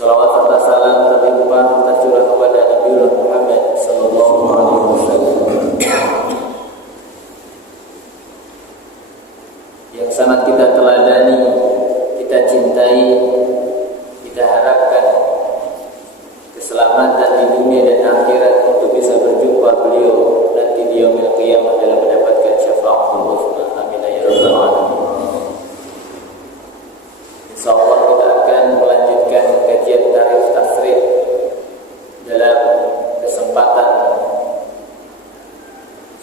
Salawat serta salam terlimpah tercurah kepada Nabi Muhammad sallallahu alaihi wasallam yang sangat kita teladani, kita cintai, kita harapkan keselamatan di dunia dan akhirat untuk bisa berjumpa beliau nanti di yaumil qiyamah dalam mendapatkan syafaatul uzma. Amin ya rabbal alamin. Insyaallah kita akan melanjutkan kajian tarikh tasrif. Dalam kesempatan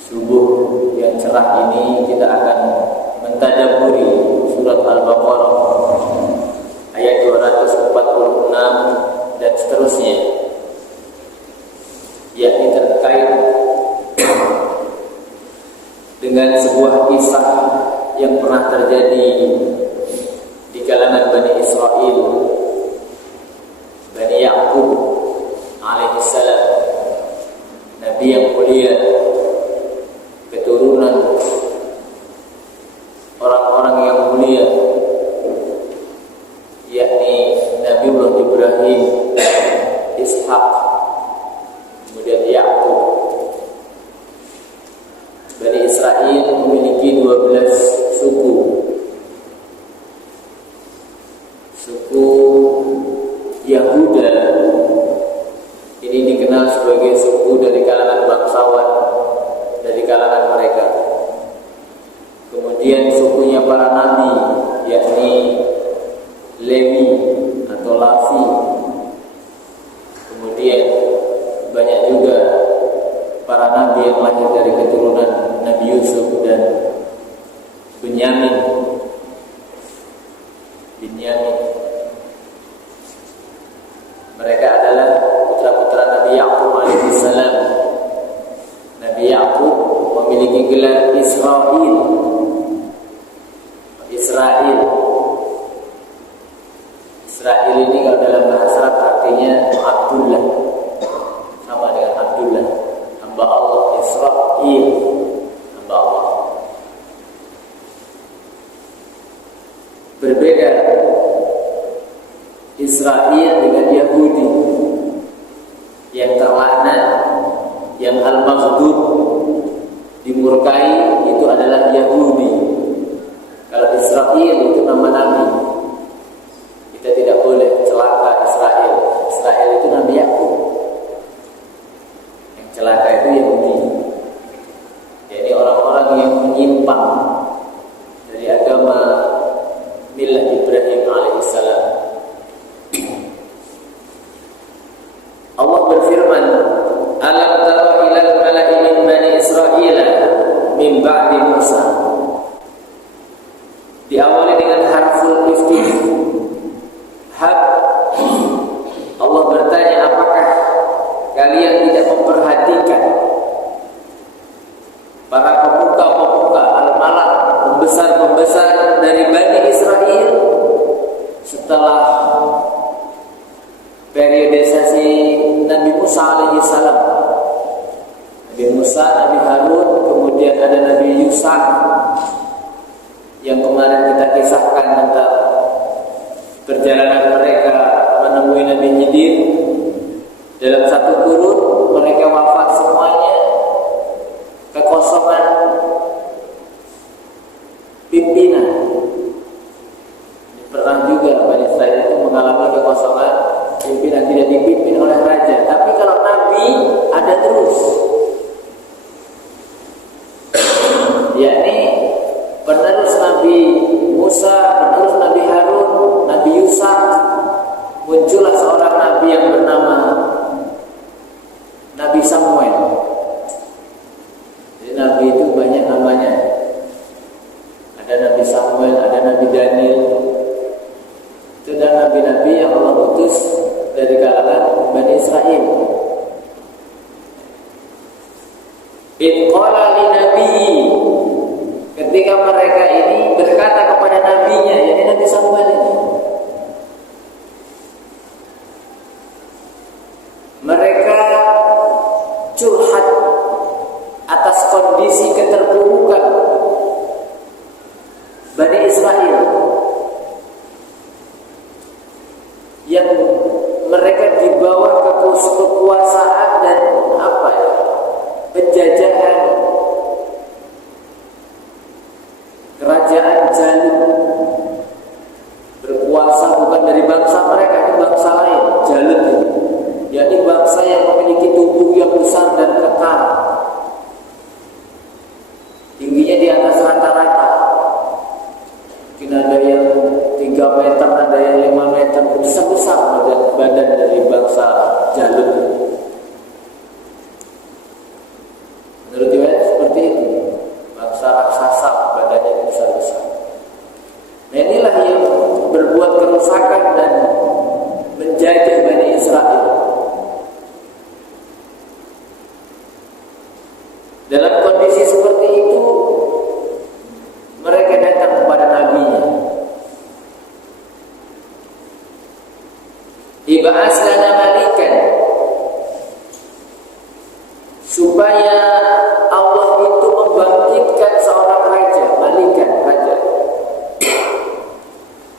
subuh yang cerah ini kita akan mentadabburi surat Al-Baqarah ayat 246 dan seterusnya, yakni terkait dengan sebuah kisah yang pernah terjadi di kalangan Bani Israel, Bani Ya'qub alaihissalam, Nabi yang mulia, keturunan orang-orang yang mulia, yakni Nabiullah Ibrahim, Ishak, kemudian Ya'qub. Bani Israel memiliki 12 suku. Suku Yahuda ini dikenal sebagai suku dari kalangan bangsawan, dari kalangan mereka. Kemudian sukunya para nabi, yakni Lewi atau Lavi. Kemudian banyak juga para nabi yang lahir dari keturunan Nabi Yusuf dan Binyamin. Mereka adalah putra-putra Nabi Ya'qub alaihissalam. Nabi Ya'qub memiliki gelar Israel. Israel ini kalau dalam bahasa Arab artinya Abdullah, sama dengan Abdullah, hamba Allah. Israel, hamba Allah. Berbeda Israel dengan Yahudi yang terlaknat, yang al-maghdub, dimurkai, itu adalah Yahudi. Kalau Israel itu nama nabi, kita tidak boleh celaka Israel. Israel itu Nabi Ya'qub, yang celaka itu Yahudi. Jadi orang-orang yang menyimpang dari agama millah Ibrahim alaihissalam. Allah berfirman, alam tara ilal mala'i min bani Israila min ba'di Musa. Diawali dengan harful iftih, hab. Allah bertanya, apakah kalian tidak memperhatikan para pemuka-pemuka al-malak, pembesar-pembesar dari Bani Israel setelah periodisasi Nabi Musa alaihissalam. Nabi Musa, Nabi Harun, kemudian ada Nabi Yusuf yang kemarin kita kisahkan tentang perjalanan mereka menemui Nabi Khidir. Dalam satu kurun mereka wafat semuanya, kekosongan pimpinan. Pernah juga Bani Israel itu mengalami kekosongan pimpinan, tidak dipimpin oleh raja. Tapi kalau Nabi ada terus, yakni penerus Nabi Musa, penerus Nabi Harun, Nabi Yusuf. Muncullah seorang Nabi yang bernama Nabi Samuel. Jadi Nabi itu banyak namanya. Ada Nabi Samuel, ada Nabi Daniel. Itu adalah nabi-nabi yang Allah utus dari kalangan Bani Israel. Qala li nabi, ketika mereka ini berkata kepada nabinya, yakni Nabi Samuel ini, mereka curhat atas kondisi keterpurukan Bani Israel yang mereka di bawah kekuasaan dan penjajahan kerajaan Jalut. Berkuasa bukan dari bangsa mereka, ini bangsa lain, Jalut ini. Yakni bangsa yang memiliki tubuh yang besar dan kekar, tingginya di atas rata-rata. Mungkin ada yang 3 meter, ada yang 5 meter, besar-besar badan dari bangsa Jalut. Menurut riwayat seperti itu, bangsa raksasa, badannya besar-besar. Nah, inilah yang berbuat kerusakan dan menjajah Bani Israel. Dalam kondisi seperti itu, mereka datang kepada nabinya. Ib'as lana malikan, supaya Allah itu membangkitkan seorang raja, malikan, raja.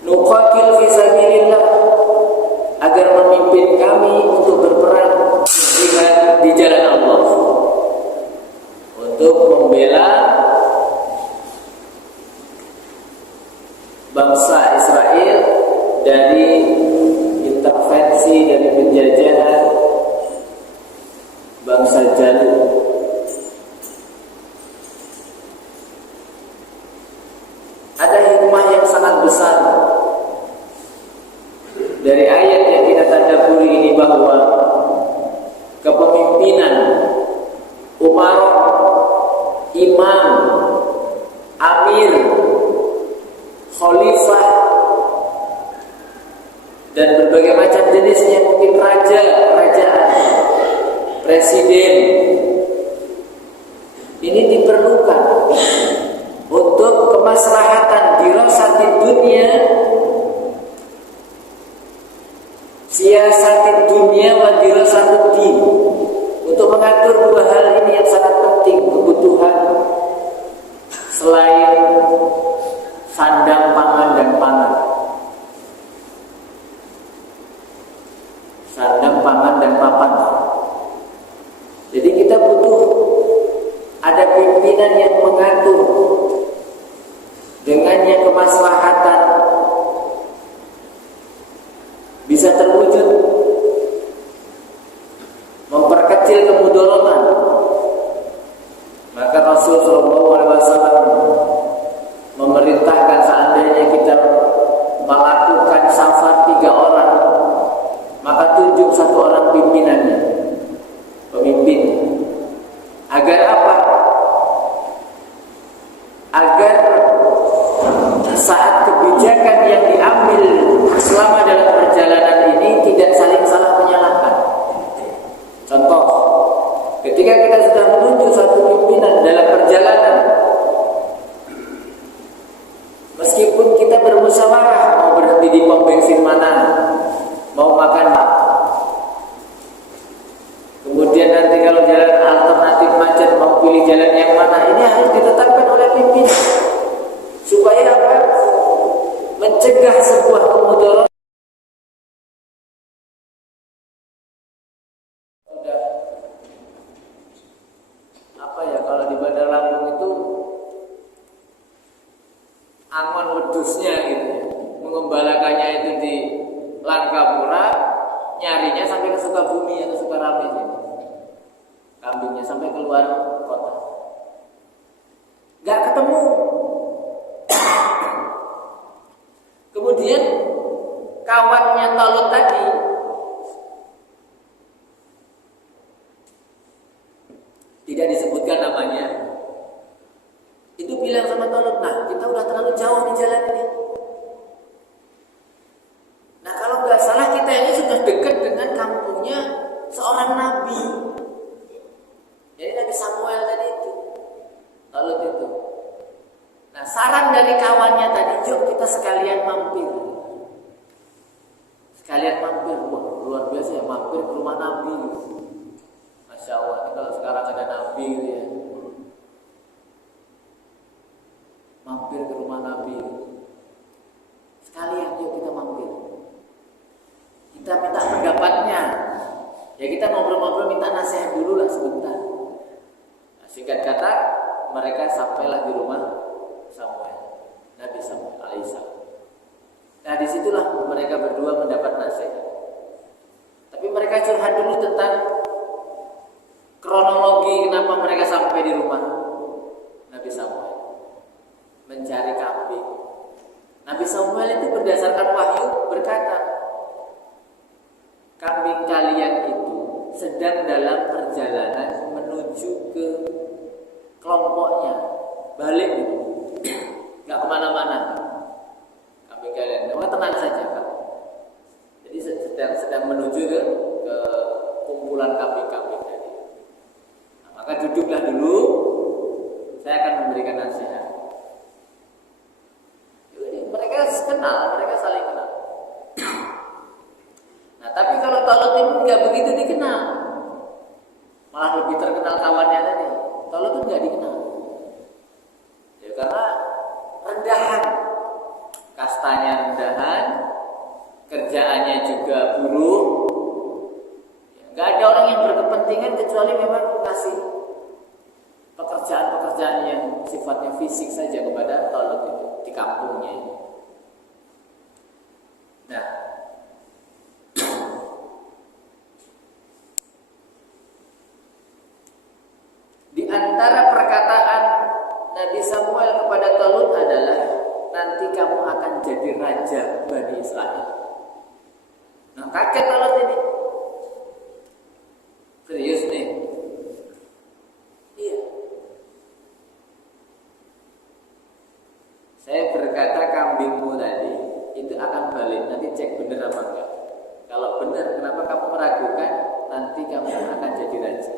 Nuqatil fi sabilillah, agar memimpin kami untuk berperang di jalan Allah, untuk membela bangsa Israel dari intervensi, dari penjajahan bangsa Jalut. Ada hikmah yang sangat besar dari ayat yang kita tadabburi ini, bahwa kepemimpinan umarok, imam, amir, khalifah, dan berbagai macam jenisnya, mungkin raja, kerajaan, presiden, ini diperlukan untuk kemaslahatan dirasatid dunia, siasatid dunia wa dirasatid din, untuk mengatur 2 hal ini yang sangat penting, kebutuhan selain sandang, pangan, dan pangan. Sandang, pangan, dan papan. Jadi kita butuh ada pimpinan yang mengatur dengannya kemaslahatan bisa terwujud, memperkecil kemudorotan. Maka Rasul SAW memerintahkan, seandainya kita melakukan safar 3 orang, maka tunjuk 1 orang pimpinannya, pemimpin. Agar apa? Agar saat kebijakan yang diambil selama dalam perjalanan ini tidak saling salah menyalahkan. Contoh, ketika kita sudah menunjuk 1 pimpinan dalam perjalanan, meskipun kita bermusyawarah mau berhenti di pom bensin mana, mau makan, kemudian nanti kalau jalan alternatif macet mau pilih jalan yang mana, ini harus ditetapkan oleh pimpinan supaya apa? Mencegah sebuah kemudaratan. Sudah kalau di Bandar Lampung itu angon wedusnya gitu, mengembalakannya itu di Langkapura, nyarinya sampai ke Sukabumi atau Sukarame sini. Kambingnya sampai keluar kota, nggak ketemu. Kemudian kawannya Talut tadi tidak disebutkan namanya, itu bilang sama Talut, nah kita udah terlalu jauh di jalan ini. Nah kalau nggak salah kita ini sudah dekat dengan kampungnya seorang nabi. Jadi Nabi Samuel tadi itu, Talut itu. Nah saran dari kawannya tadi, yuk kita sekalian mampir. Sekalian mampir, wah luar biasa ya, mampir ke rumah nabi. Masya Allah, ini kalau sekarang ada nabi gitu ya, mampir ke rumah nabi. Sekalian yuk kita mampir. Kita kita minta pendapatnya. Ya kita ngobrol-ngobrol, minta nasihat dulu lah sebentar. Nah, singkat kata, mereka sampailah di rumah Samuel, Nabi Samuel alaihissalam. Nah disitulah mereka berdua mendapat nasihat. Tapi mereka curhat dulu tentang kronologi kenapa mereka sampai di rumah Nabi Samuel, mencari kambing. Nabi Samuel itu berdasarkan wahyu berkata, kambing kalian itu sedang dalam perjalanan menuju ke kelompoknya, balik itu, nggak kemana-mana. Kambing kalian, maka tenang saja Pak. Jadi sedang menuju ke kumpulan kambing-kambing tadi. Nah, maka duduklah dulu, saya akan memberikan nasihat. Mereka kenal, mereka saling kenal. Nah, tapi kalau Talut ini nggak begitu dikenal, malah lebih terkenal kawannya tadi. Talut itu nggak dikenal, ya karena rendahan, kastanya rendahan, kerjaannya juga buruk. Nggak ada orang yang berkepentingan kecuali memang kasih pekerjaan-pekerjaan yang sifatnya fisik saja kepada Talut itu di kampungnya ini. Nah, di antara perkataan Nabi Samuel kepada Talut adalah, nanti kamu akan jadi raja Bani Israel. Nah, kaget Talut ini. Serius nih? Iya. Saya berkata kambingmu tadi itu akan balik, nanti cek bener apa enggak. Kalau bener, kenapa kamu meragukan? Nanti kamu akan jadi raja.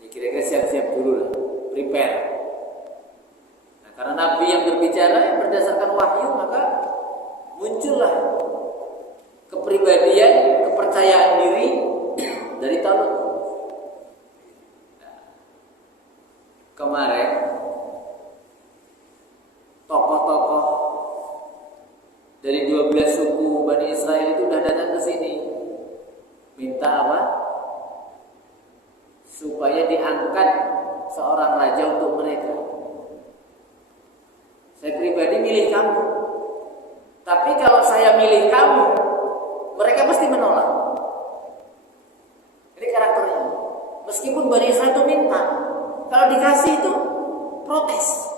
Ya kira-kira siap-siap dulu lah, prepare. Nah, karena Nabi yang berbicara yang berdasarkan wahyu, maka muncullah kepribadian, kepercayaan diri dari Talut. Nah, kemarin tokoh-tokoh dari 12 suku Bani Israel itu sudah datang ke sini. Minta apa? Supaya diangkat seorang raja untuk mereka. Saya pribadi milih kamu. Tapi kalau saya milih kamu, mereka pasti menolak. Ini karakternya. Meskipun Bani Israel itu minta, kalau dikasih itu protes.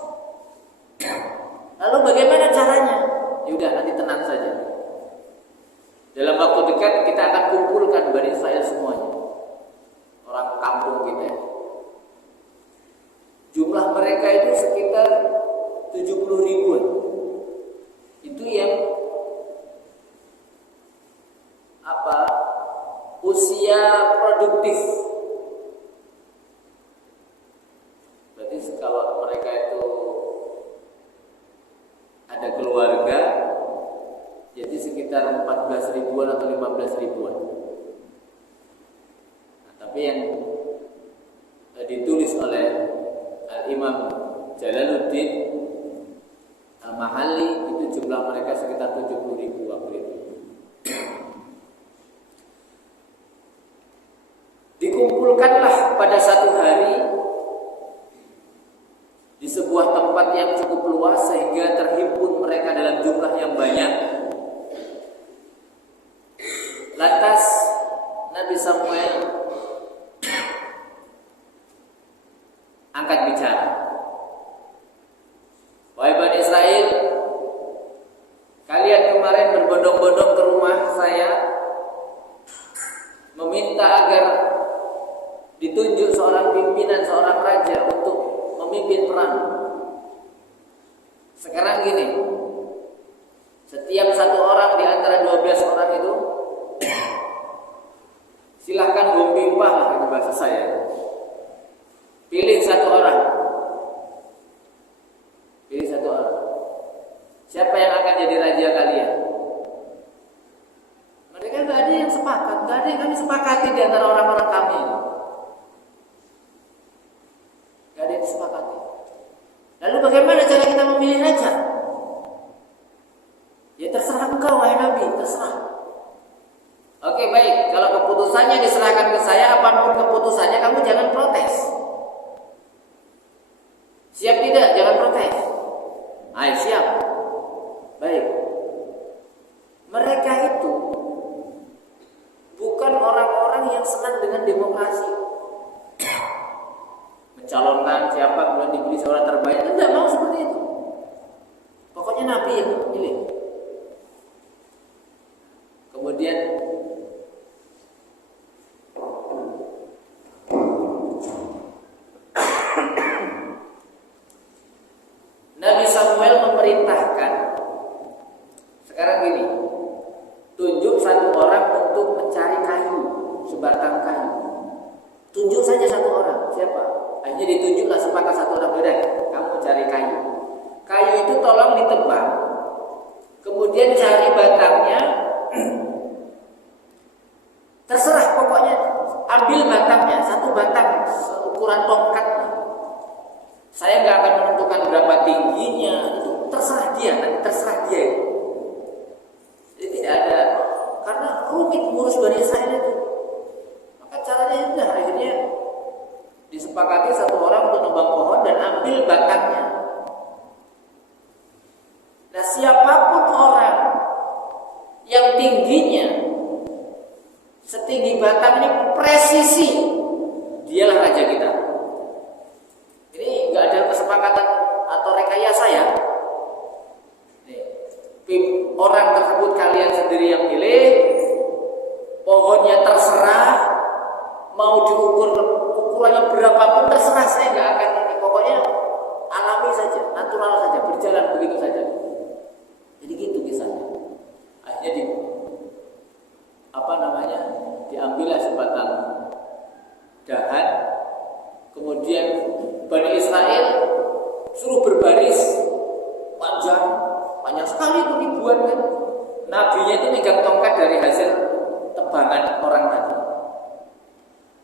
Lalu bagaimana caranya? Yaudah, nanti tenang saja. Dalam waktu dekat kita akan kumpulkan Bani Israel semuanya, orang kampung kita. Jumlah mereka itu sekitar 70 ribuan. Itu yang usia produktif. Berarti kalau mereka itu ada keluarga, jadi sekitar 14 ribuan atau 15 ribuan. Nah, tapi yang ditulis oleh Al-Imam Jalaluddin Al-Mahalli itu jumlah mereka sekitar 70 ribu waktu itu. Dikumpulkanlah pada satu hari di sebuah tempat yang cukup luas sehingga terhimpun mereka dalam jumlah yang banyak. Lantas Nabi Samuel angkat bicara. Wahai Bani Israel, kalian kemarin berbondong-bondong ke rumah saya meminta agar ditunjuk seorang pimpinan, seorang raja untuk memimpin perang. Sekarang gini, setiap satu orang di antara 12 orang itu silahkan gombipah lah, itu bahasa saya. Pilih satu orang. Pilih satu orang. Siapa yang akan jadi raja kalian? Mereka gak ada yang sepakat, gak ada yang kami sepakati di antara orang-orang kami. Gak ada yang disepakati. Lalu bagaimana cara kita memilih raja? Ya terserah engkau wahai Nabi, terserah. Oke baik, kalau keputusannya diserahkan ke saya, apapun keputusannya kamu jangan protes. Siap tidak? Jangan protes. Ayo siap. Baik. Mereka itu bukan orang-orang yang senang dengan demokrasi. Mencalonkan siapa kemudian dipilih seorang terbaik, tidak mau seperti itu. Pokoknya Nabi yang pilih. Kemudian Nabi Samuel memerintahkan, sekarang gini, tunjuk satu orang untuk mencari kayu, sebatang kayu. Tunjuk saja satu orang, siapa? Akhirnya ditunjuklah sepakat satu orang, udah, kamu cari kayu. Kayu itu tolong ditebang, kemudian cari batangnya, terserah pokoknya, ambil batangnya, satu batang, ukuran tongkat. Saya nggak akan menentukan berapa tingginya, itu terserah dia, nanti terserah dia. Jadi tidak ada, karena rumit ngurus Bani Israil itu. Maka caranya sudah akhirnya disepakati satu orang untuk nebang pohon dan ambil batangnya. Nah siapapun orang yang tingginya setinggi batang ini presisi, dialah raja kita. Ini nggak ada kesepakatan atau rekayasa ya. Orang tersebut kalian sendiri yang pilih, pohonnya terserah, mau diukur ukurannya berapapun terserah, saya nggak akan ini. Pokoknya alami saja, natural saja, berjalan begitu saja. Jadi gitu kisahnya. Akhirnya diambillah sebatang dahan, kemudian Bani Israel suruh berbaris panjang sekali itu ribuan kan. Nabinya itu megang tongkat dari hasil tebangan orang tadi.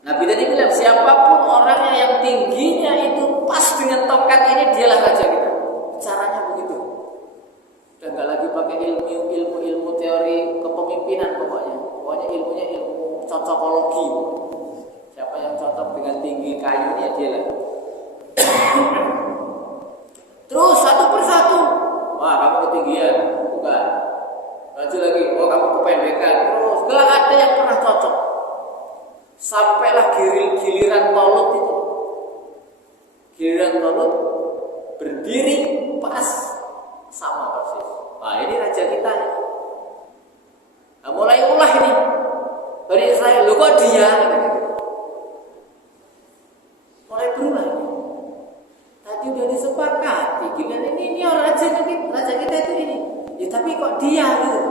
Nabi tadi bilang siapapun orangnya yang tingginya itu pas dengan tongkat ini, dialah raja kita. Caranya begitu. Dan nggak lagi pakai ilmu teori kepemimpinan, pokoknya ilmunya ilmu cocokologi. Siapa yang cocok dengan tinggi kayunya, dialah. Terus satu persatu, wah kamu ketinggian, bukan. Maju lagi, oh kamu kependekan. Terus gak ada yang pernah cocok. Sampailah giliran Tolut itu. Giliran Tolut berdiri pas sama persis. Nah ini raja kita. Nah, mulai ulah ini Bani Israel, lo kok dia? Mulai berubah. Tadi udah disepakati, gimana ini orang raja kita itu ini. Ya tapi kok dia gitu.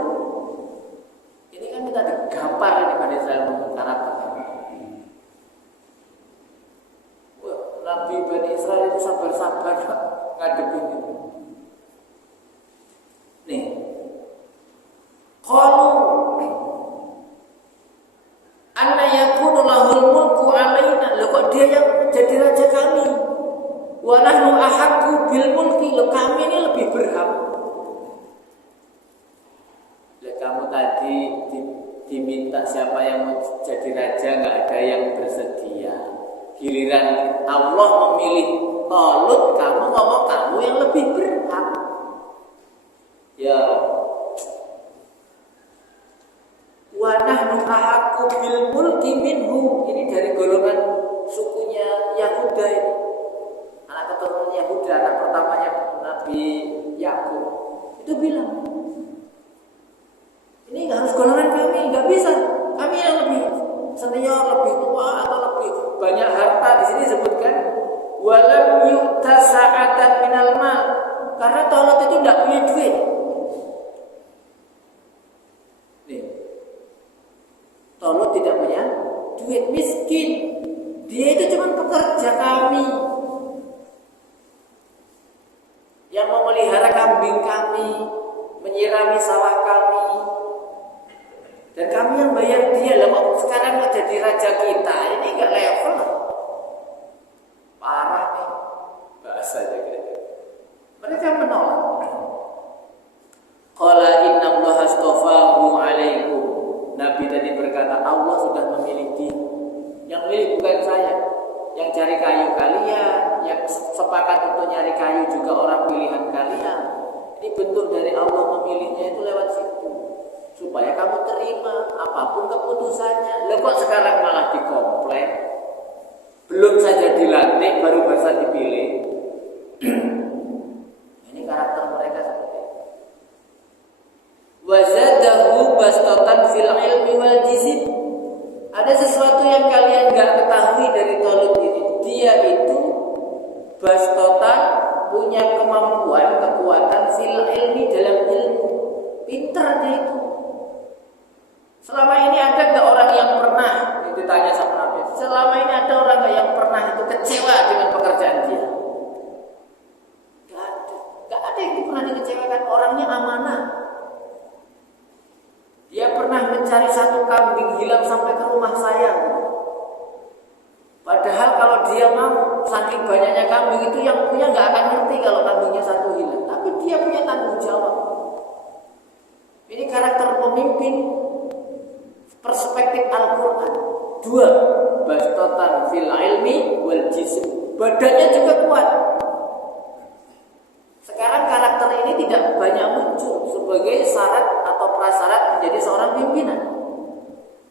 Ini kan kita digampar ini Bani Israel karakter. Wah, Nabi Bani Israel itu sabar-sabar ngadepin itu. Nih, qalu anna yakunu lahul mulku alaina. Loh kok dia yang jadi raja kami? Wa nahnu ahaqqu bil mulki. Loh kami ini lebih berhak. Kamu tadi diminta siapa yang mau jadi raja, nggak ada yang bersedia. Giliran Allah memilih Tolut, kamu ngomong kamu yang lebih berhak. Ya, wa nahnu ahaqqu bil mulki minhu. Ini dari golongan sukunya Yahuda ini. Anak keturunan Yahuda, anak pertamanya Nabi Yakub. Itu bilang, ini nggak harus golongan kami, nggak bisa. Kami yang lebih senior, lebih tua atau lebih banyak harta. Di sini disebutkan walam yu'ta sa'atan minal mal, karena Tolut itu tidak punya duit. Nih, Tolut tidak punya duit, miskin. Dia itu cuma pekerja kami yang memelihara kambing kami, menyirami sawah kami. Dan kami yang bayar dia lah. Kok sekarang mau jadi raja kita? Ini enggak level. Parah nih bahasanya gitu. Mereka menolak. Qala inna Allaha astafahu alaikum. Nabi tadi berkata Allah sudah memilih dia. Yang milih bukan saya. Yang cari kayu kalian, yang sepakat untuk nyari kayu juga orang pilihan kalian. Ini bentuk dari Allah memilihnya itu lewat situ, supaya kamu terima apapun keputusannya. Loh kok sekarang malah dikomplain? Belum saja dilantik baru bisa dipilih. Ini karakter mereka seperti itu. Wazadahu bastatan fil ilmi wal jism. Ada sesuatu yang kalian gak ketahui dari Talut ini. Dia itu bastotan, punya kemampuan, kekuatan fil ilmi, dalam ilmu. Pintar dia itu. Selama ini ada gak orang yang pernah, ditanya sama Nabi, selama ini ada orang gak yang pernah itu kecewa dengan pekerjaan dia? Gak ada. Gak ada yang pernah dikecewakan. Orangnya amanah. Dia pernah mencari satu kambing hilang sampai ke rumah saya. Padahal kalau dia mau, saking banyaknya kambing itu yang punya nggak akan ngerti kalau kambingnya satu hilang. Tapi dia punya tanggung jawab. Ini karakter pemimpin perspektif Al-Quran. Dua, bastotan fil ilmi wal jism. Badannya juga kuat. Sekarang karakter ini tidak banyak muncul sebagai syarat atau prasyarat menjadi seorang pimpinan.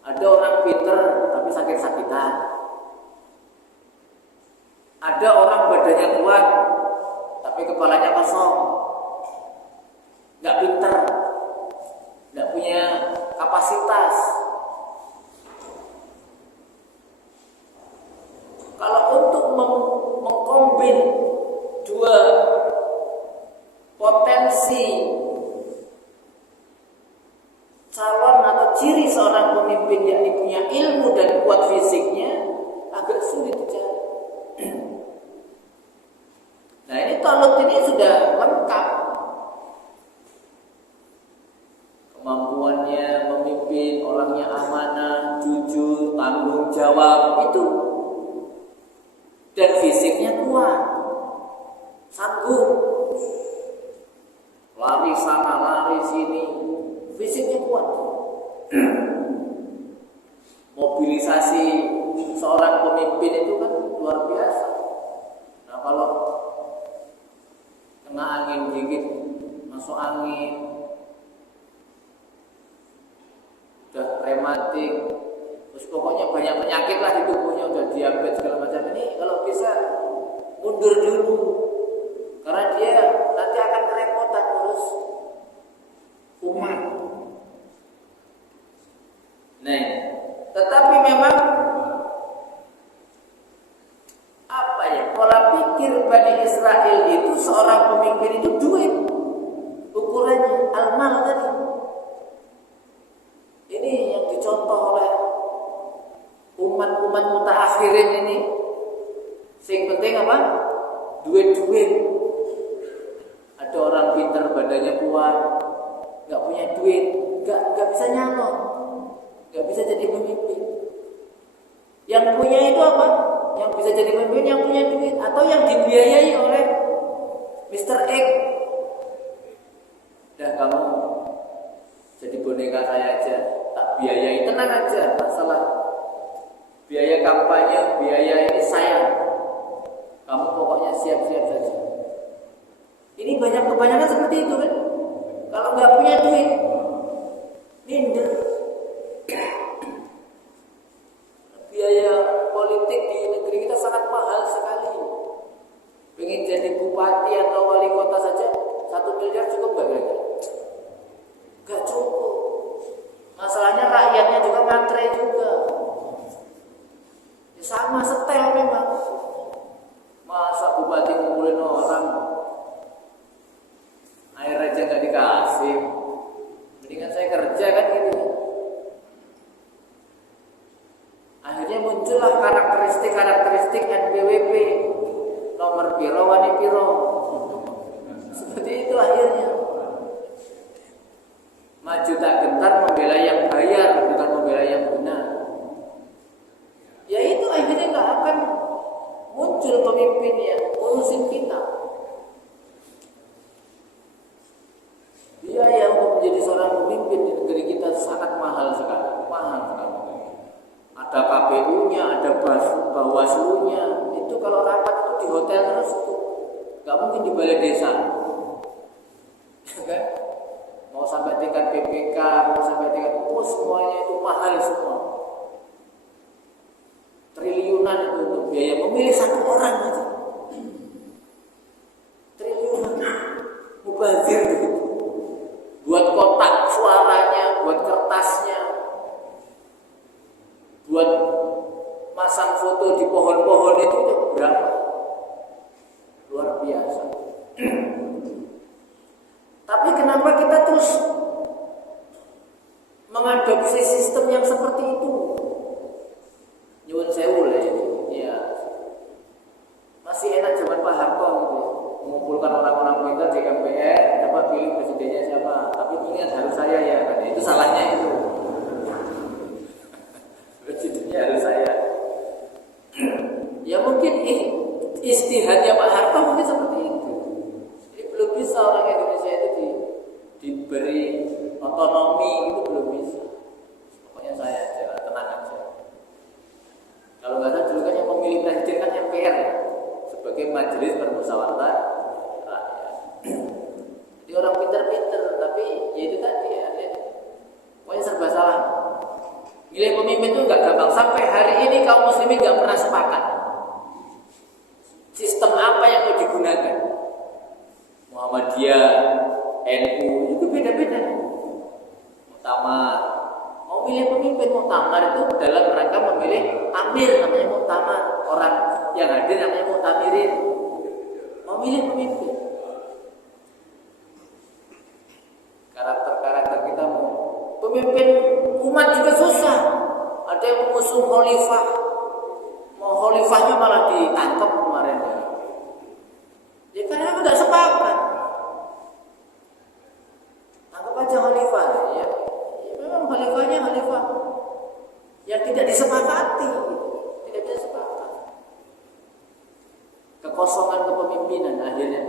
Ada orang pinter tapi sakit-sakitan. Ada orang badannya kuat tapi kepalanya kosong, nggak pinter, nggak punya kapasitas. Kalau untuk mengkombin dua potensi calon atau ciri seorang pemimpin yang punya ilmu dan kuat fisiknya agak sulit dicari. Nah ini Talut ini sudah lengkap kemampuannya memimpin, orangnya amanah, jujur, tanggung jawab itu, dan fisiknya kuat, sanggup lari sana lari sini, fisiknya kuat. Mobilisasi seorang pemimpin itu kan luar biasa. Nah kalau kena angin dikit, masuk angin, udah rematik, terus pokoknya banyak penyakit lah di tubuhnya, udah diabetes segala macam. Ini kalau bisa mundur dulu, karena dia nanti akan kerepotan urus umat. Nah, tetapi memang apa ya, pola pikir Bani Israel itu seorang pemimpin itu duit, ukurannya al-mal tadi. Ini yang dicontoh oleh umat-umat mutaakhirin ini. Sing penting apa? Duit-duit. Ada orang pintar badannya kuat, nggak punya duit, nggak bisa nyalon, nggak bisa jadi pemimpin. Yang punya itu apa? Yang bisa jadi pemimpin yang punya duit atau yang dibiayai oleh Mr. X. Dah kamu jadi boneka saya aja, tak biayai, tenang aja, masalah biaya kampanye, biaya ini saya. Kamu pokoknya siap-siap saja. Ini kebanyakan seperti itu kan. Kalau nggak punya duit, minder. Biaya politik di negeri kita sangat mahal sekali. Pengen jadi bupati atau wali kota saja 1 miliar cukup nggak kira-kira? Nggak cukup. Masalahnya rakyatnya juga matre juga. Ya sama setel memang. Masa bupati ngumpulin orang, air aja nggak dikasih, mendingan saya kerja kan gitu. Akhirnya muncullah karakteristik NPWP, nomor piro wani piro. Seperti itu akhirnya. Maju tak gentar membela yang bayar, bukan membela yang benar. Ya itu akhirnya nggak akan muncul pemimpin yang ngurusin kita. Biaya untuk menjadi seorang pemimpin di negeri kita sangat mahal sekali, mahal sekali. ada bawaslunya. Itu kalau rapat itu di hotel terus itu, nggak mungkin di balai desa, kan? Mau sampai tingkat PPK, mau sampai tingkat semuanya itu mahal semua. Triliunan itu untuk biaya memilih satu orang aja. Triliunan, mubazir gitu. Buat kotak suaranya, buat kertasnya, buat masang foto di pohon-pohon itu berapa? Luar biasa. Tapi kenapa kita terus mengadopsi sistem yang seperti itu? Nyuwun sewu lah ya. Masih enak zaman Pak Harto gitu ya. Mengumpulkan orang-orang pintar di MPR, dapat pilih presidennya siapa. Tapi ingat harus saya ya, kan? Itu salahnya itu. Presidennya harus saya. Ya mungkin istihadnya Pak Harto mungkin seperti itu. Jadi belum bisa orang Indonesia itu diberi otonomi, itu belum bisa. Pokoknya saya aja, tenang aja. Kalau nggak salah dulu kan yang memilih presiden kan MPR ya, sebagai majelis permusyawaratan rakyat. Jadi orang pinter-pinter, tapi ya itu tadi ya, pokoknya serba salah. Milih pemimpin itu nggak gampang. Sampai hari ini kaum muslimin nggak pernah sepakat sistem apa yang mau digunakan. Muhammadiyah, NU itu beda-beda. Muktamar, mau milih pemimpin, muktamar itu dalam rangka memilih amir, namanya muktamar. Orang yang hadir namanya muktamirin. Mau milih pemimpin. Karakter-karakter kita mau pemimpin umat juga susah. Ada yang mengusung khalifah, mau khalifahnya malah ditangkap kemarin. Ya karena nggak sepakat. Anggap aja khalifah ya. Memang khalifahnya khalifah yang tidak disepakati, tidak disepakati. Kekosongan kepemimpinan akhirnya.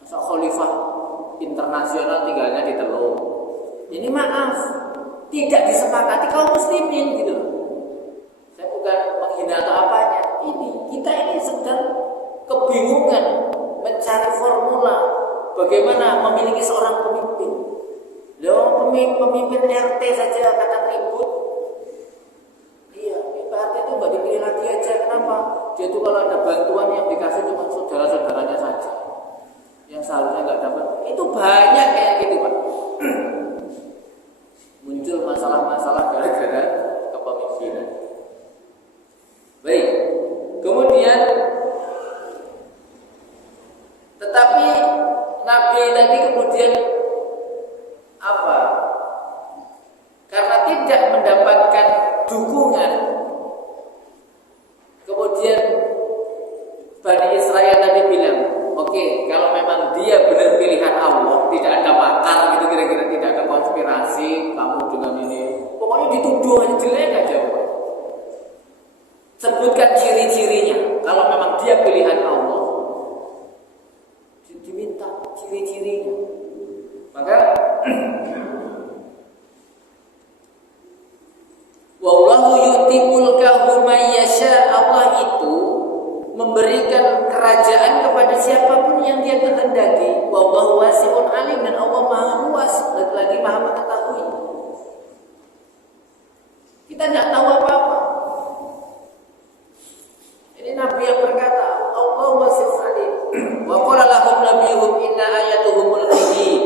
Masa khalifah internasional tinggalnya di Teluk. Ini maaf, tidak disepakati kaum muslimin gitu. Saya bukan menghina atau apanya. Kita ini sedang kebingungan mencari formula bagaimana memiliki seorang pemimpin. Loh, pemimpin RT saja kadang ribut. Iya, RT itu nggak dipilih lagi aja. Kenapa? Dia itu kalau ada bantuan yang dikasih cuma saudara-saudaranya saja, yang seharusnya nggak dapat. Itu banyak kayak gitu Pak. Muncul masalah-masalah gara-gara kepemimpinan. Baik, kemudian tetapi Nabi tadi kemudian apa? Karena tidak mendapatkan dukungan, kemudian Bani Israel tadi bilang, oke, kalau memang dia benar pilihan Allah, tidak ada makar gitu, kira-kira tidak ada konspirasi, kamu dengan ini, pokoknya dituduh aja, jelek aja. Sebutkan ciri-cirinya. Kalau memang dia pilihan Allah, diminta ciri-cirinya. Maka wallahu yu'ti mulkahu may yasha, Allah itu memberikan kerajaan kepada siapapun yang dia kehendaki. Wallahu wasi'un alim, dan Allah Maha luas lagi Maha mengetahui. Kita tidak tahu apa-apa. Ini Nabi yang berkata, Allah wasi'un alim. Wa qala lahum nabiyuhum inna ayatuhumul ghaib.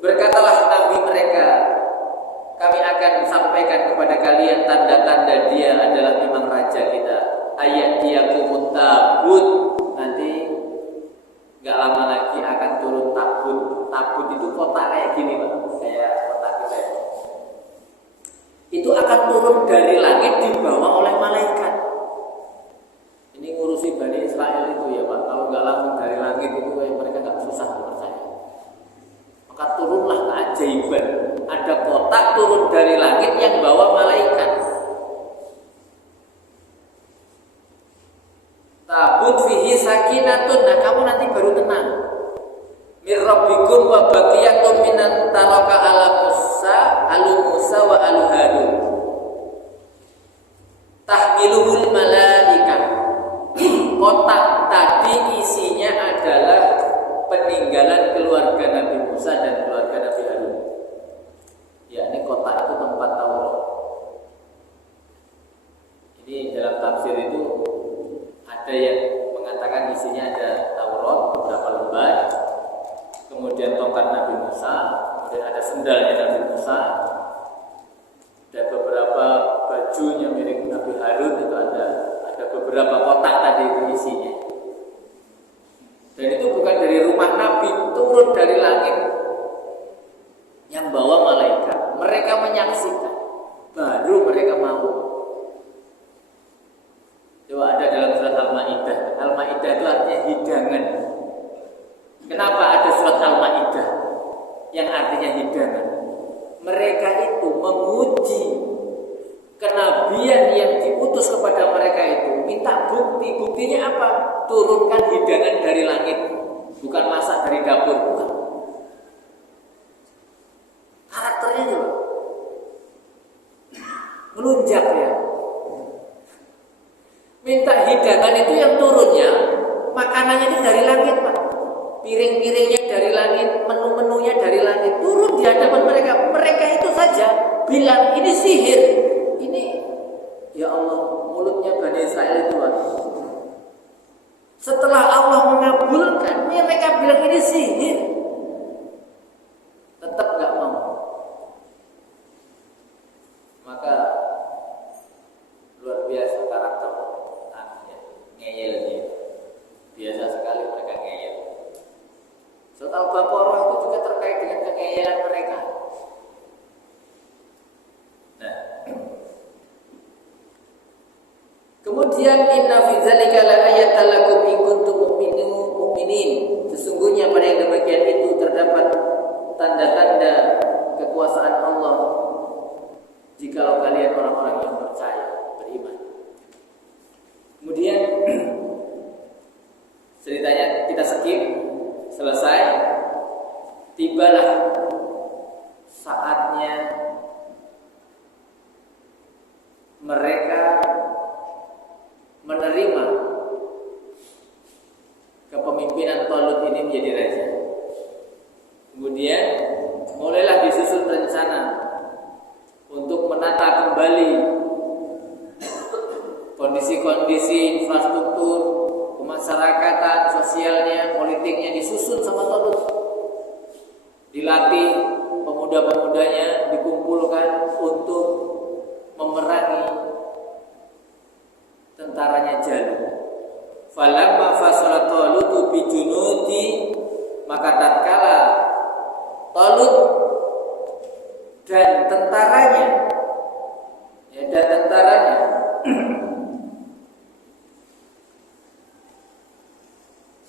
Berkatalah Nabi mereka, kami akan sampaikan kepada kalian tanda-tanda dia adalah memang raja kita. Ayat diyakumut tabut, nanti gak lama lagi akan turun tabut. Tabut itu kotak kayak gini Pak, kayak kotak kita. Itu akan turun dari langit dibawa oleh malaikat. Ini ngurusi Bani Israel itu ya Pak. Kalau gak langsung dari langit itu mereka gak susah percaya. Maka turunlah keajaiban. Ada kotak turun dari langit yang bawa malaikat. Tabut fihi sakinatun. Nah kamu nanti baru tenang. Mir rabbikum wa baqiyatun minan taraka ala Musa wa alu Harun. mereka menyaksikan, baru mereka mau. Coba ada dalam surat Al-Maidah. Al-Maidah itu artinya hidangan. Kenapa ada surat Al-Maidah yang artinya hidangan? Mereka itu menguji kenabian yang diutus kepada mereka itu, minta bukti. Buktinya apa? Turunkan hidangan dari langit, bukan masak dari dapur, bukan. Karakternya juga melunjak ya. Minta hidangan itu yang turunnya, makanannya itu dari langit, Pak. Piring-piringnya dari langit, menu-menunya dari langit, turun di hadapan mereka. Mereka itu saja bilang ini sihir. Ini ya Allah, mulutnya Bani Israel itu. Setelah Allah mengabulkan, mereka bilang ini sihir. Tetap gak mau. Maka luar biasa karakter anaknya, ngeyelnya. Biasa sekali mereka ngeyel. Surat Al-Baqarah itu juga terkait dengan kengeyelan mereka. Nah, kemudian inna fi dzalika laayatan lakum in kuntum mu'minin. Sesungguhnya pada yang demikian itu terdapat tanda-tanda kekuasaan Allah jikalau kalian orang-orang yang percaya, beriman. Kemudian ceritanya kita skip, selesai. Tibalah saatnya mereka menerima kepemimpinan Talut ini menjadi raja. Kemudian mulailah disusun rencana untuk menata kembali kondisi-kondisi infrastruktur kemasyarakatan, sosialnya, politiknya, disusun sama Talut. Dilatih pemuda-pemudanya, dikumpulkan untuk memerangi tentaranya Jalut. Falamma fasala Talut bi junudi, maka tatkala Talut dan tentaranya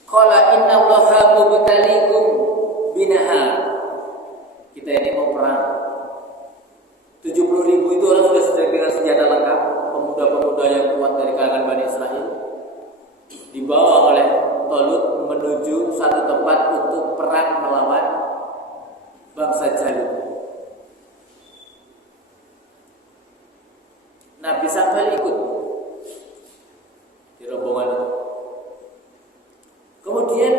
qala inna Allaha mubtaliikum binahar. Kita ini mau perang. 70.000 itu orang sudah sedang dengan senjata lengkap, pemuda-pemuda yang kuat dari kalangan Bani Israel, dibawa oleh Talut menuju satu tempat untuk perang melawan bangsa Jalut. Nabi sampai ikut di rombongan itu. Kemudian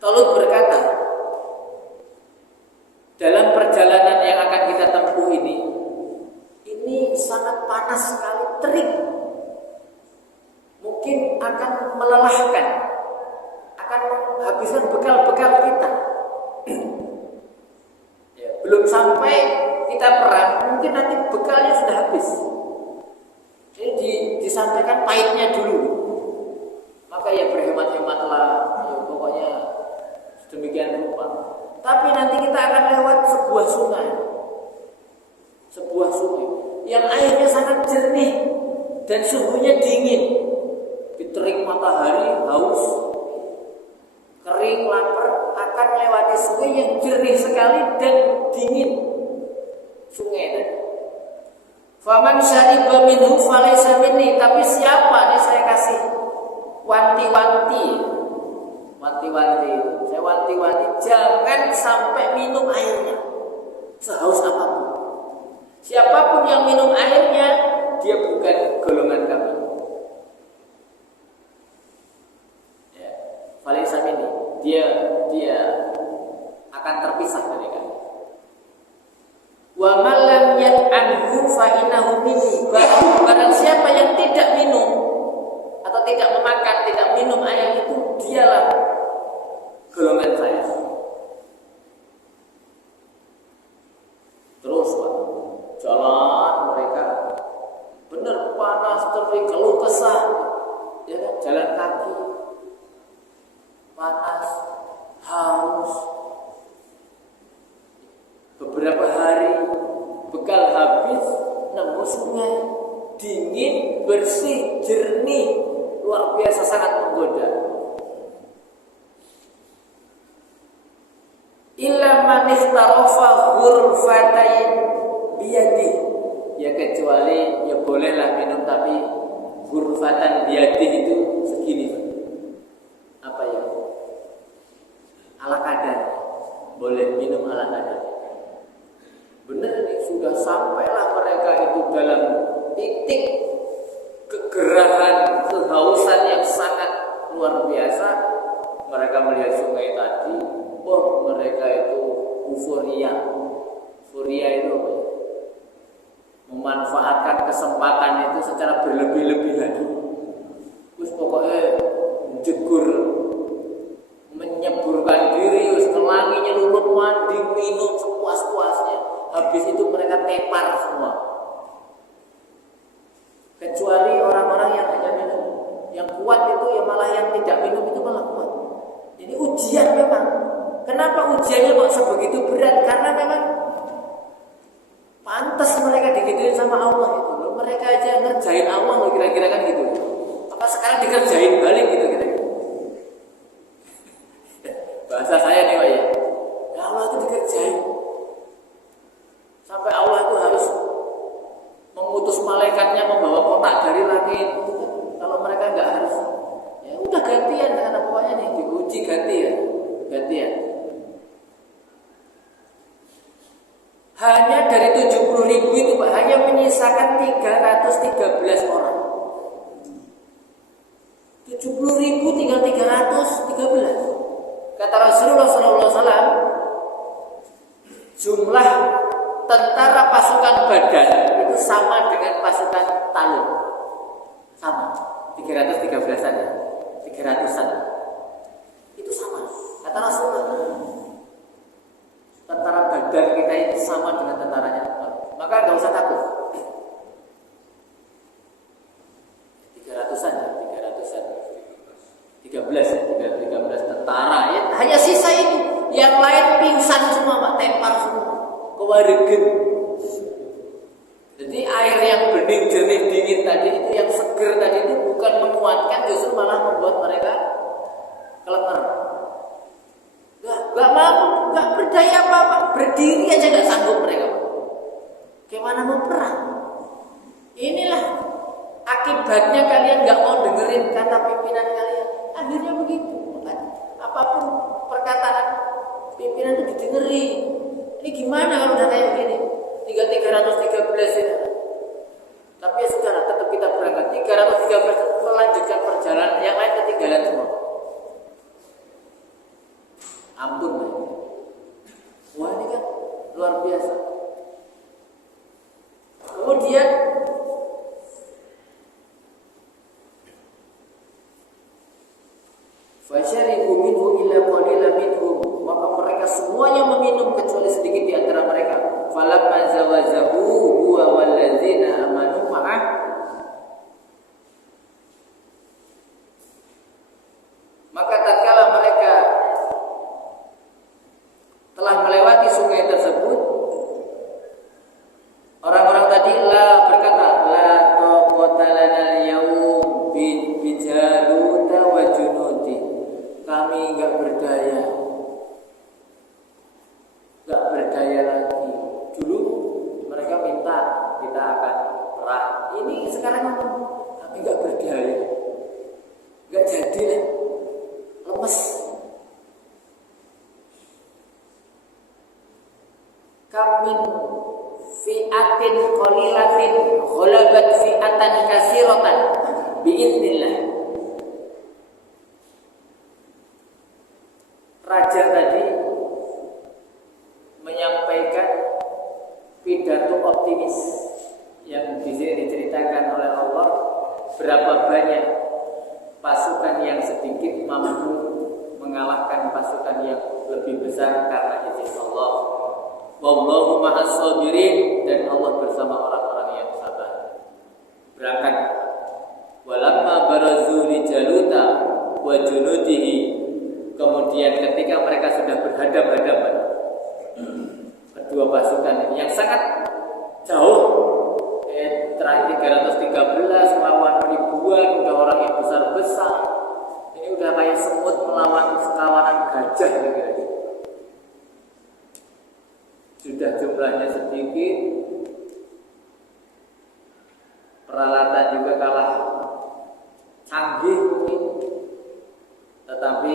Talut berkata, dalam perjalanan yang akan kita tempuh ini sangat panas sekali, terik, mungkin akan melelahkan, akan menghabiskan bekal-bekal kita. Belum sampai kita perang, mungkin nanti bekalnya sudah habis. Jadi disampaikan pahitnya dulu. Maka ya berhemat-hematlah, ya pokoknya sedemikian rupa. Tapi nanti kita akan lewat sebuah sungai yang airnya sangat jernih dan suhunya dingin. Diterik matahari, haus, kering, lapar, akan melewati sungai yang jernih sekali dan dingin. Sungai tadi. Faman syariba minhu falaysa minni. Tapi siapa nih saya kasih wanti-wanti. Saya wanti-wanti jangan sampai minum airnya, sehaus apapun. Siapapun yang minum airnya, dia bukan golongan kami. Ya, falaysa minni. Dia akan terpisah dari kami. Wa man lam yat'amhu fa innahu minni. Barang siapa yang tidak minum atau tidak memakan, tidak minum air itu, dialah golongan saya. Terus Pak, jalan mereka benar panas, terik, keluh kesah, ya kan? Jalan kaki, panas, haus, beberapa hari bekal habis, nemu sungai dingin, bersih, jernih, luar biasa sangat menggoda. Illa man ihtarafa ghurfatain biyadih, ya kecuali ya bolehlah minum tapi ghurfatan biyadih itu segini, apa ya, ala kadar, boleh minum ala kadar. Benar nih, sudah sampailah mereka itu dalam titik kegerahan, kehausan yang sangat luar biasa. Mereka melihat sungai tadi, mereka itu euforia. Euforia itu apa ya? Memanfaatkan kesempatan itu secara berlebih-lebihan. Terus pokoknya jegur, menyeburkan diri, ngelangi, nyeluruh, mandi, minum sepuas-puasnya. Habis itu mereka tepar semua. Kecuali orang-orang yang hanya minum. Yang kuat itu ya malah yang tidak minum itu malah kuat. Ini ujian memang. Kenapa ujiannya kok sebegitu berat? Karena memang pantas mereka digituin sama Allah itu. Loh, mereka aja ngerjain Allah loh, kira-kira kan gitu. Apa sekarang dikerjain balik gitu kira-kira. Bahasa saya nih Pak ya. Ya Allah itu dikerjain. Sampai Allah itu harus mengutus malaikatnya membawa kotak dari langit. Itu kan kalau mereka nggak harus, ya udah gantian dengan apanya nih, diuji gantian. Hanya dari 70.000 itu Pak, hanya menyisakan 313 orang. 70.000 tinggal 313. Kata Rasulullah SAW, jumlah tentara pasukan Badar itu sama dengan pasukan Talib. Sama, 313-an ya. 300-an. Itu sama. Kata Rasulullah, tentara Badar kita ini sama dengan tentaranya Talib. Maka enggak usah takut. 300-an ya, 13 tentara ya. Hanya sisa itu. Yang lain pingsan semua Pak, tepar semua. Kewaregen. Jadi air yang bening, jernih, dingin tadi itu, yang seger tadi itu bukan menguatkan, justru malah membuat mereka kelenger. Gak mampu, gak berdaya apa-apa, berdiri aja gak sanggup mereka. Gimana mau perang? Inilah akibatnya kalian gak mau dengerin kata pimpinan kalian. Akhirnya begitu. Apapun perkataan pimpinan itu didengerin. Ini gimana kalau udah kayak gini? 313 ini. Tapi ya sudah, tetap kita berangkat. 313 melanjutkan perjalanan, yang lain ketinggalan semua. Ampun, wah ini kan luar biasa. Kemudian fasyaribu minhu illa qalilan minhum, maka mereka semuanya meminum kecuali sedikit di antara mereka. Falamma zawazahu huwa walladzina amanu ma'ah, maka tatkala mereka telah melewati sungai tersebut, orang-orang tadi berkata, la taqata lana al-yawm bi Jaluta wa junudi. Kami enggak berdaya lagi. Dulu mereka minta kita akan perang. Ini sekarang kami enggak berdaya, enggak jadi lah, lemes. Kamin fi'atin qalilatin ghalabat fi'atan katsiratan biidznillah. Raja tadi menyampaikan pidato optimis yang di sini diceritakan oleh Allah, berapa banyak pasukan yang sedikit mampu mengalahkan pasukan yang lebih besar karena izin Allah. Wallahu ma'as sabirin, dan Allah bersama orang-orang yang sabar. Berangkat. Walamma barazu li Jaluta wa junudihi. Kemudian ketika mereka sudah berhadap-hadapan, kedua pasukan sangat jauh. Terakhir 313 melawan ribuan, udah orang yang besar-besar. Ini udah kayak semut melawan sekawanan gajah kira-kira. Sudah jumlahnya sedikit, peralatan juga kalah canggih mungkin, tetapi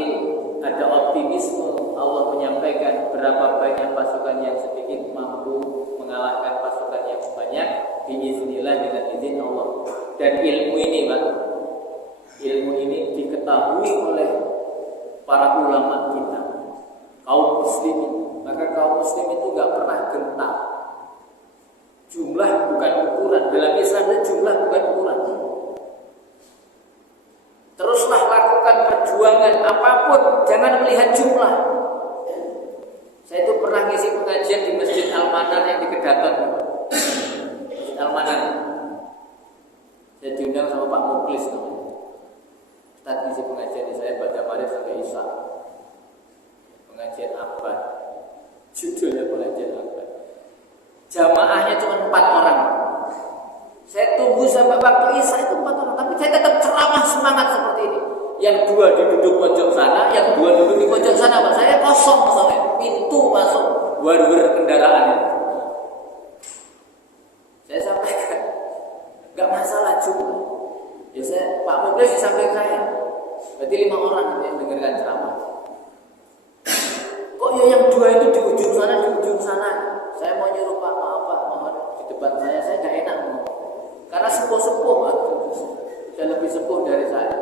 ada optimisme. Allah menyampaikan berapa banyak pasukan yang sedikit mampu mengalahkan pasukan yang banyak biiznillah, dengan izin Allah. Dan ilmu ini, Pak, ilmu ini diketahui oleh para ulama kita, kaum muslimin. Maka kaum muslim itu gak pernah gentar. Jumlah bukan ukuran. Dalam Islam itu jumlah bukan ukuran. Teruslah lakukan perjuangan apapun, jangan melihat jumlah. Saya itu pernah ngisi pengajian di Masjid Al-Manar yang di Kedaton. Masjid Al-Manar. Saya diundang sama Pak Muklis. Ustaz ngisi pengajian di saya pada Maret sampai Isya. Pengajian apa? Judulnya pengajian apa? Jamaahnya cuma 4 orang. Saya tunggu sampai waktu Isya itu 4 orang, tapi saya tetap ceramah semangat seperti ini. Yang 2 duduk pojok sana, yang 2 duduk di pojok sana. Pak, saya kosong misalnya, pintu masuk war-war kendaraan. Saya sampaikan, nggak masalah jumlah. Ya saya, Pak Muklis disampaikan saya, berarti 5 orang yang dengarkan ceramah. Kok ya yang 2 itu di ujung sana, Saya mau nyuruh Pak, maaf mohon di depan saya nggak enak. Karena sepuh-sepuh, Pak, sudah lebih sepuh dari saya.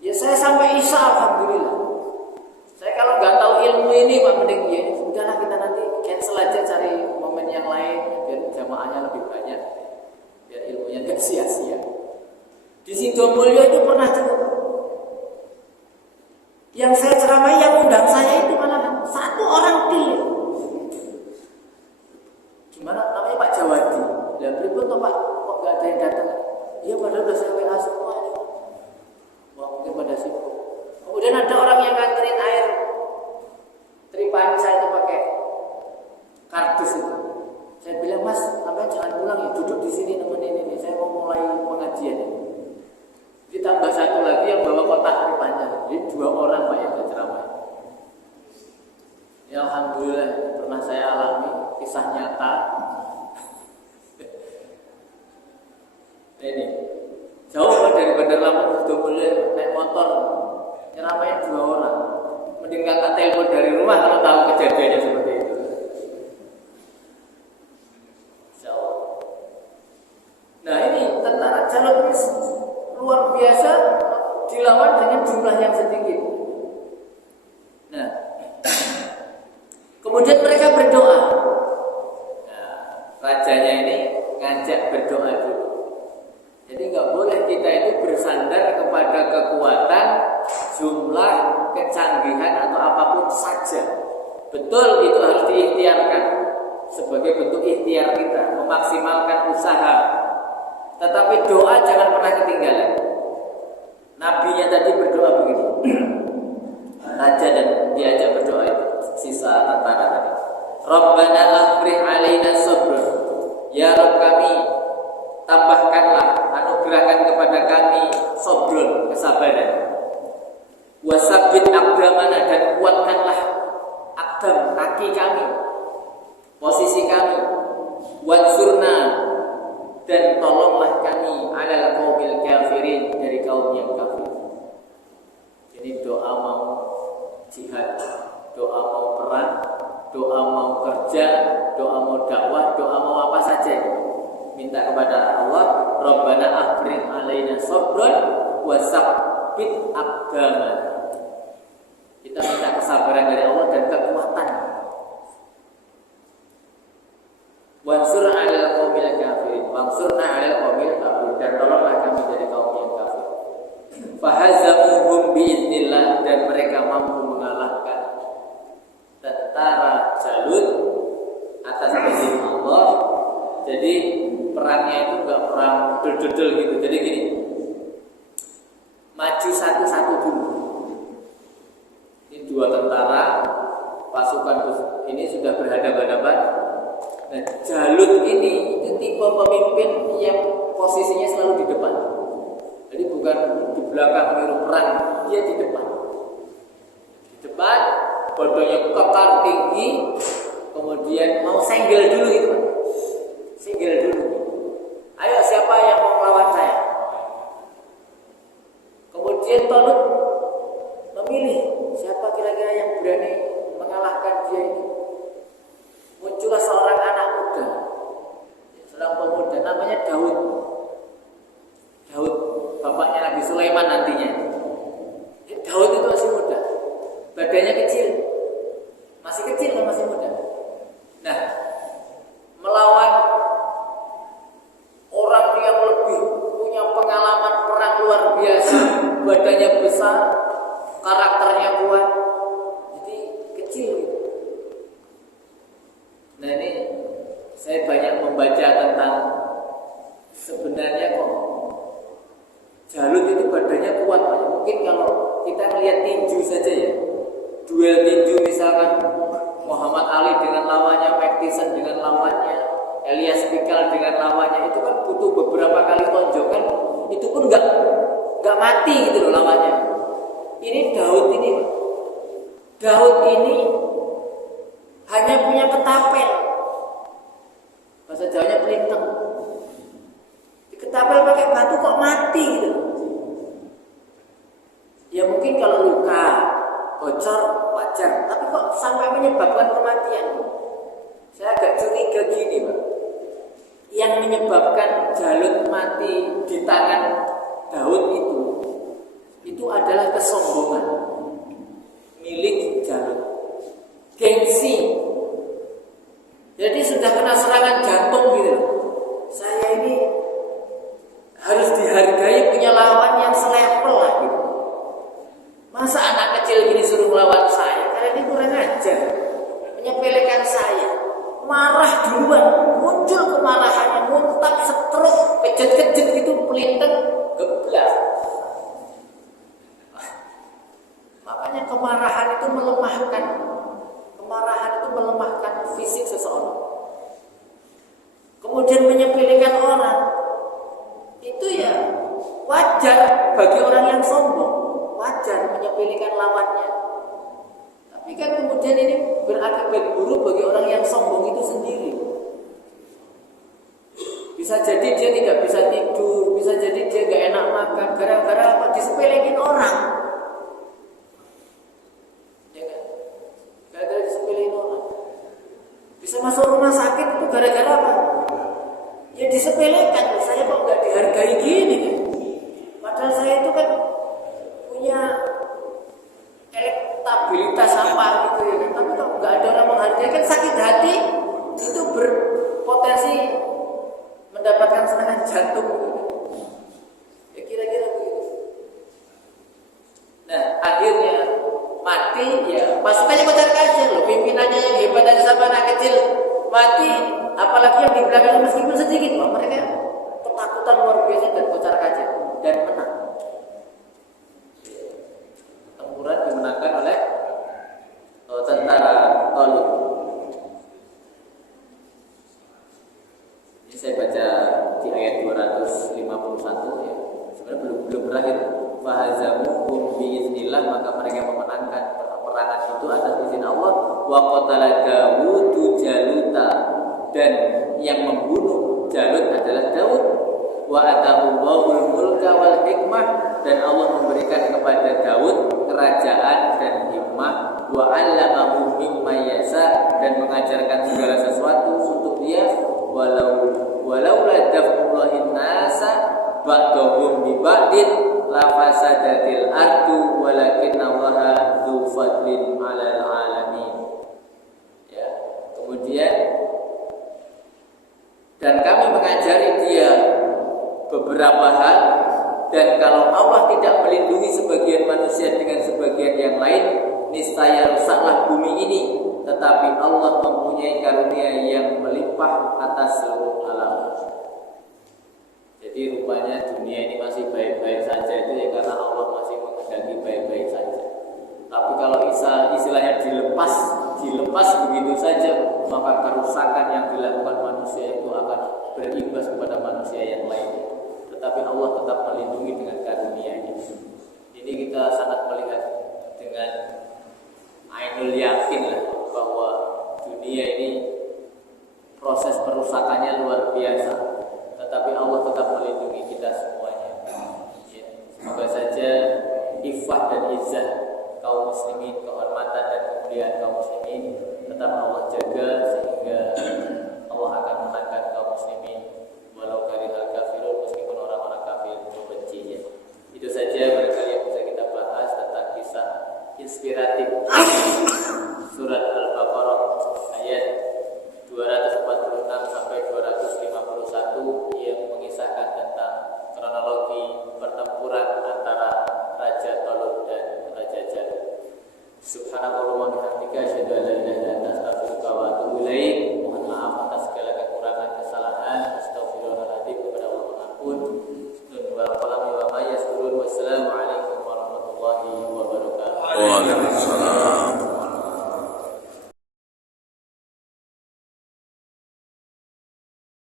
Ya saya sampai Isya, alhamdulillah. Saya kalau nggak tahu ilmu ini, Pak, mending ya sudahlah, kita nanti cancel aja, cari momen yang lain biar jamaahnya lebih banyak, biar ilmunya nggak sia-sia. Di Sidomulyo itu pernah juga. Yang saya ceramai, yang undang saya itu malah 1 orang til. Gimana namanya, Pak Jawadi? Lah berikut toh Pak, kok nggak ada yang datang? Iya, padahal udah saya WA semua ini. Wah, mungkin pada sibuk. Kemudian ada orang yang nganterin air tripanca itu pakai kardus itu. Saya bilang, Mas, sampai jangan pulang ya, duduk di sini nemenin ini. Saya mau mulai pengajian ini. Ditambah 1 lagi yang bawa kotak tripanca. Jadi 2 orang, Pak, yang saya ceramah. Ya alhamdulillah, pernah saya alami, kisah nyata. Ini jauh dari Bandar Lampung sudah boleh naik motor, nyeramain 2 orang. Mending kakak telepon dari rumah kalau tahu kejadiannya seperti itu. Jauh. Nah ini tentara calon luar biasa dilawan dengan jumlah yang sedikit. Nah, kemudian mereka berdoa. Nah, rajanya ini ngajak berdoa dulu. Jadi nggak boleh kita itu bersandar kepada kekuatan, jumlah, kecanggihan atau apapun saja. Betul, itu harus diikhtiarkan sebagai bentuk ikhtiar kita, memaksimalkan usaha. Tetapi doa jangan pernah ketinggalan. Nabinya tadi berdoa begitu. Raja dan diajak berdoa itu, sisa tentara tadi. Rabbana afrigh alaina sabra. Ya Rabb kami, tambahkanlah, anugerahkan kepada kami sabrun, kesabaran. Wasabbit aqdamana, dan kuatkanlah aqdam, kaki kami, posisi kami. Wansurna, dan tolonglah kami alal qaumil kafirin, dari kaum yang kafir. Ini doa mau jihad, doa mau perang, doa mau kerja, doa mau dakwah, doa mau apa saja. Minta kepada Allah, Rabbana afrigh alaina sabran wa sabbit aqdamana. Kita minta kesabaran dari Allah dan kekuatan. Wansur 'alal qaumil kafirin, wansurna 'alal qaumil kafirin, dan tolonglah kami dari kaum yang kafir. Fahazamuhum biiznillah, dan mereka mampu mengalahkan tentara Jalut atas izin Allah. Jadi perangnya itu enggak perang dodol gitu. Jadi gini, maju satu-satu dulu. Ini 2 tentara pasukan ini sudah berhadapan-hadapan. Nah, Jalut ini itu tipe pemimpin yang posisinya selalu di depan. Jadi bukan di belakang niru perang, dia di depan. Di depan, badannya kekar tinggi, kemudian mau senggel dulu gitu, senggel dulu. Ayo siapa yang mau melawan saya? Kemudian Talut memilih siapa kira-kira yang berani mengalahkan dia ini. Muncullah seorang anak muda, seorang pemuda namanya Daud. Daud, bapaknya Nabi Sulaiman nantinya. Daud itu masih muda, badannya kecil, masih kecil kan, masih muda. Nah, melawan orang yang lebih punya pengalaman perang luar biasa, badannya besar, karakternya kuat, jadi kecil. Nah ini saya banyak membaca tentang sebenarnya kok Jalut itu badannya kuat. Mungkin kalau kita melihat tinju saja ya, duel tinju misalkan Muhammad Ali dengan lawannya, Mike Tyson dengan lawannya, Elias Pikal dengan lawannya, itu kan butuh beberapa kali tonjokan, itu pun nggak mati gitu loh lawannya. Ini Daud ini hanya punya ketapel, bahasa Jawanya pelintang. Ketapel pakai batu kok mati gitu. Ya mungkin kalau luka, bocor wajar, tapi kok sampai menyebabkan kematian? Saya agak curiga gini, Pak. Yang menyebabkan Jalut mati di tangan Daud itu adalah kesombongan milik Jalut, gengsi. Jadi sudah kena serangan jantung gitu. Saya ini harus dihargai, punya lawan yang selevel lah gitu. Masa anak kecil gini suruh melawan saya? Kalian ini kurang ajar, menyepelekan saya, marah duluan, muncul kemarahannya, muntah, stroke, kejut-kejut gitu, pelintang, geblas. Makanya kemarahan itu melemahkan fisik seseorang. Kemudian menyepelekan orang, itu ya wajar bagi orang yang sombong, wajar menyepelekan lawannya. Tapi kan kemudian ini berakibat buruk bagi orang yang sombong itu sendiri. Bisa jadi dia tidak bisa tidur, bisa jadi dia gak enak makan, gara-gara apa? Disepelekin orang. Ya kan? Gara-gara disepelekin orang. Bisa masuk rumah sakit itu gara-gara apa? Ya disepelekan, saya kok gak dihargai gini kan? Padahal saya itu kan punya elektabilitas apa gitu ya kan? Tapi kok gak ada orang menghargai, kan sakit hati itu berpotensi mendapatkan serangan jantung gitu. Ya kira-kira begitu. Nah akhirnya mati ya pasukannya kocar kacir loh, pimpinannya yang hebat aja sama anak kecil mati, apalagi yang di belakang meskipun sedikit, mereka ketakutan luar biasa dan kocar kacir dan menang. Tempuran dimenangkan oleh tentara Talut. Ini saya baca di ayat 251 ya. Sebenarnya belum berakhir. Fahazamuhum biiznillah, maka mereka memenangkan peperangan itu atas izin Allah. Wa qatala Dawudu Jaluta, dan yang membunuh Jalut adalah Daud. Wa atahumul mulka wal hikmah, dan Allah memberikan kepada Daud kerajaan dan hikmah. Wa 'allamahu mimma yasa, dan mengajarkan segala sesuatu untuk dia. Walau la daf'ullahin nasa ba'dahum bi ba'din la fasadatil ardu walakinallaha dzu fadlin 'alal 'alamin. Ya, kemudian dan kami mengajari dia beberapa hal, dan kalau Allah tidak melindungi sebagian manusia dengan sebagian yang lain, niscaya rusaklah bumi ini. Tetapi Allah mempunyai karunia yang melimpah atas seluruh alam. Jadi rupanya dunia ini masih baik-baik saja itu ya karena Allah masih menghendaki baik-baik saja. Tapi kalau istilahnya dilepas dilepas begitu saja, maka kerusakan yang dilakukan manusia itu akan berimbas kepada manusia yang lain. Tetapi Allah tetap melindungi dengan karunia-Nya. Ini kita sangat melihat dengan ainul yakin lah bahwa dunia ini proses perusakannya luar biasa, tetapi Allah tetap melindungi kita semuanya. Semoga saja iffah dan izzah kaum muslimin, kehormatan dan kemuliaan kaum muslimin tetap Allah jaga, sehingga Allah akan menangkan kaum muslimin walau karihal kafirun, meskipun orang-orang kafir membencinya. Itu saja barangkali yang bisa kita bahas tentang kisah inspiratif surat Al-Baqarah ayat 246 sampai 251 yang mengisahkan tentang kronologi pertempuran antara Raja Talut dan Raja Jalut. Subhanallah wa bihamdika asyhadu an la ilaha illa anta astaghfiruka wa atubu ilaik. Mohon maaf atas segala kekurangan kesalahan. Astagfirullahaladzim, kepada Allah mengampun. Wassalamualaikum warahmatullahi wabarakatuh. Waalaikumsalam.